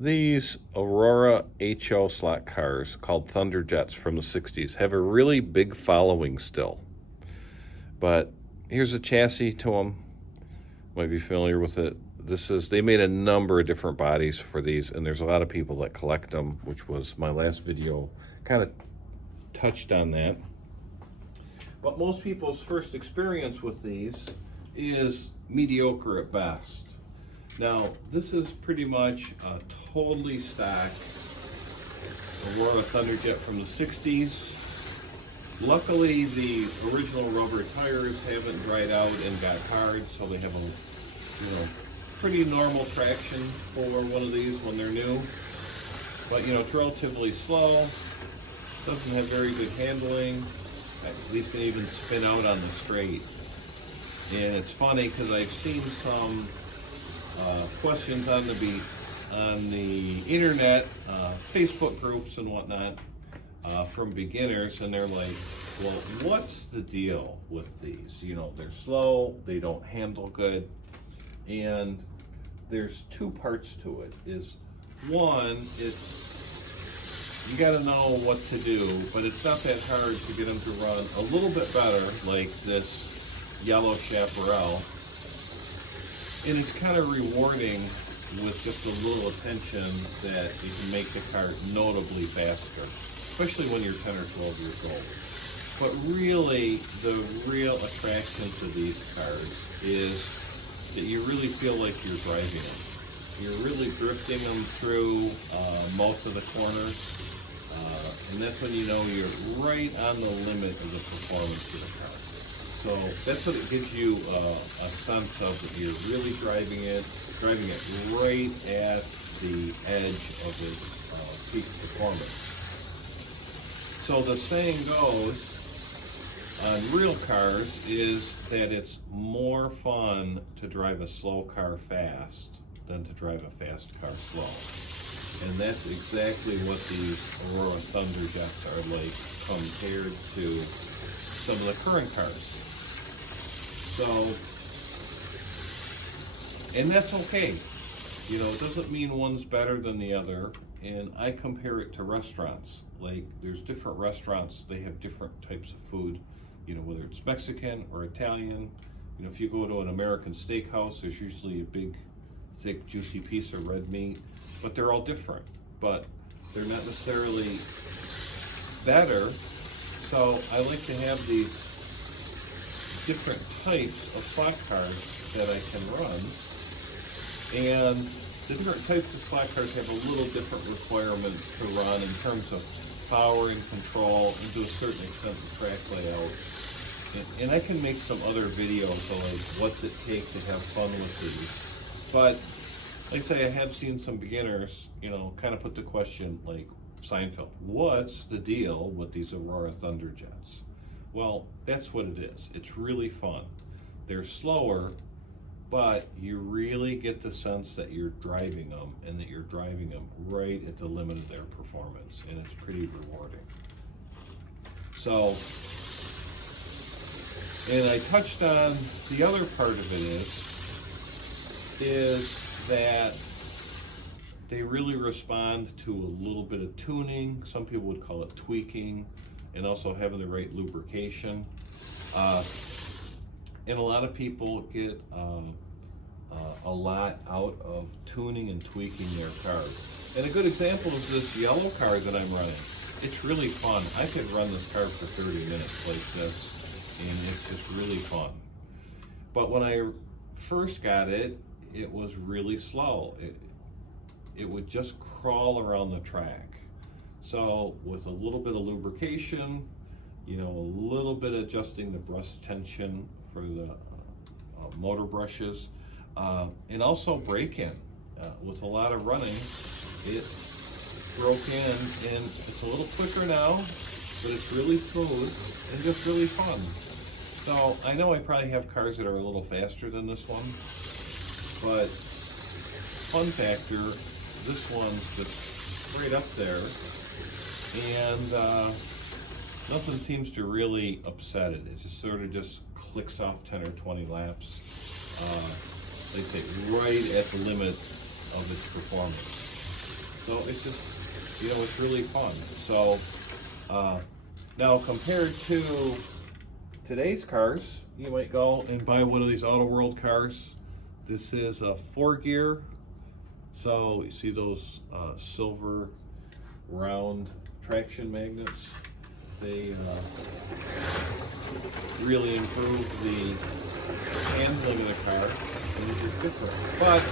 These Aurora HO slot cars called Thunder Jets from the 60s have a really big following still. But here's a chassis to them. Might be familiar with it. They made a number of different bodies for these, and there's a lot of people that collect them, which was my last video, kind of touched on that. But most people's first experience with these is mediocre at best. Now, this is pretty much a totally stock Aurora Thunder Jet from the 60s. Luckily, the original rubber tires haven't dried out and got hard, so they have a pretty normal traction for one of these when they're new. But it's relatively slow, doesn't have very good handling, at least can even spin out on the straight. And it's funny because I've seen some questions on the internet, Facebook groups and whatnot, from beginners, and they're like, well, what's the deal with these? They're slow, they don't handle good, and there's two parts to it. One, you got to know what to do, but it's not that hard to get them to run a little bit better, like this yellow chaparral. And it's kind of rewarding with just a little attention that you can make the car notably faster, especially when you're 10 or 12 years old. But really, the real attraction to these cars is that you really feel like you're driving them. You're really drifting them through most of the corners, and that's when you know you're right on the limit of the performance of the car. So that's what it gives you a sense of, that you're really driving it right at the edge of its peak performance. So the saying goes on real cars is that it's more fun to drive a slow car fast than to drive a fast car slow. And that's exactly what these Aurora Thunder Jets are like compared to some of the current cars. So, and that's okay. It doesn't mean one's better than the other. And I compare it to restaurants. Like, there's different restaurants, they have different types of food, whether it's Mexican or Italian. If you go to an American steakhouse, there's usually a big, thick, juicy piece of red meat, but they're all different, but they're not necessarily better. So I like to have these different types of slot cars that I can run, and the different types of slot cars have a little different requirements to run in terms of power and control, and to a certain extent the track layout. And I can make some other videos of like what's it take to have fun with these. But like I say, I have seen some beginners, kind of put the question like Seinfeld, what's the deal with these Aurora Thunder Jets? Well, that's what it is. It's really fun. They're slower, but you really get the sense that you're driving them, and that you're driving them right at the limit of their performance, and it's pretty rewarding. So, and I touched on the other part of it is that they really respond to a little bit of tuning. Some people would call it tweaking, and also having the right lubrication. And a lot of people get a lot out of tuning and tweaking their cars. And a good example is this yellow car that I'm running. It's really fun. I could run this car for 30 minutes like this, and it's just really fun. But when I first got it, it was really slow. It would just crawl around the track. So with a little bit of lubrication, a little bit adjusting the brush tension for the motor brushes, and also brake-in. With a lot of running, it broke in, and it's a little quicker now, but it's really smooth and just really fun. So I know I probably have cars that are a little faster than this one, but fun factor, this one's just right up there, and nothing seems to really upset it. It just sort of just clicks off 10 or 20 laps, like I say, right at the limit of its performance. So it's just, you know, it's really fun. So now compared to today's cars, you might go and buy one of these Auto World cars. This is a 4-gear. So you see those silver round traction magnets. They really improve the handling of the car, and it is different. But,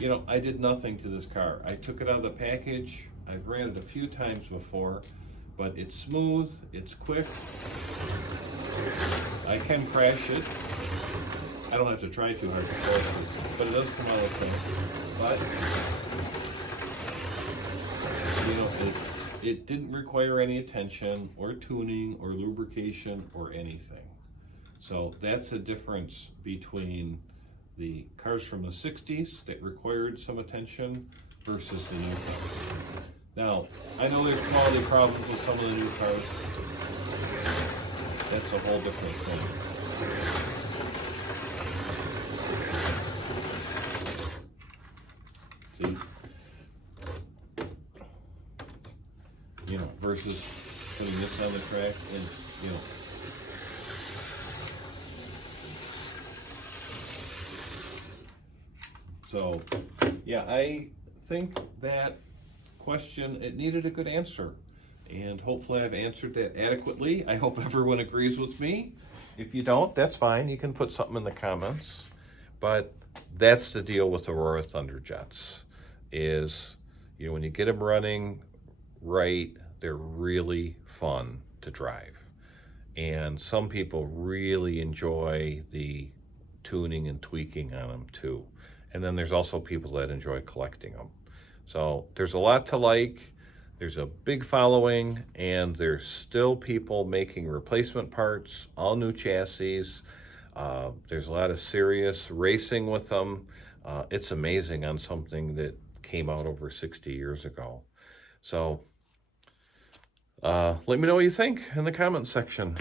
you know, I did nothing to this car. I took it out of the package. I've ran it a few times before, but it's smooth, it's quick. I can crash it. I don't have to try too hard to crash it, but it does come out okay. But, you know, it didn't require any attention or tuning or lubrication or anything. So that's the difference between the cars from the 60s that required some attention versus the new cars. Now, I know there's quality problems with some of the new cars. That's a whole different thing. See? You know, versus putting this on the track and, you know. So, yeah, I think that question, it needed a good answer. And hopefully I've answered that adequately. I hope everyone agrees with me. If you don't, that's fine. You can put something in the comments. But that's the deal with Aurora Thunder Jets is, you know, when you get them running right, they're really fun to drive. And some people really enjoy the tuning and tweaking on them too. And then there's also people that enjoy collecting them. So there's a lot to like. There's a big following, and there's still people making replacement parts, all new chassis. There's a lot of serious racing with them. It's amazing on something that came out over 60 years ago. So let me know what you think in the comment section.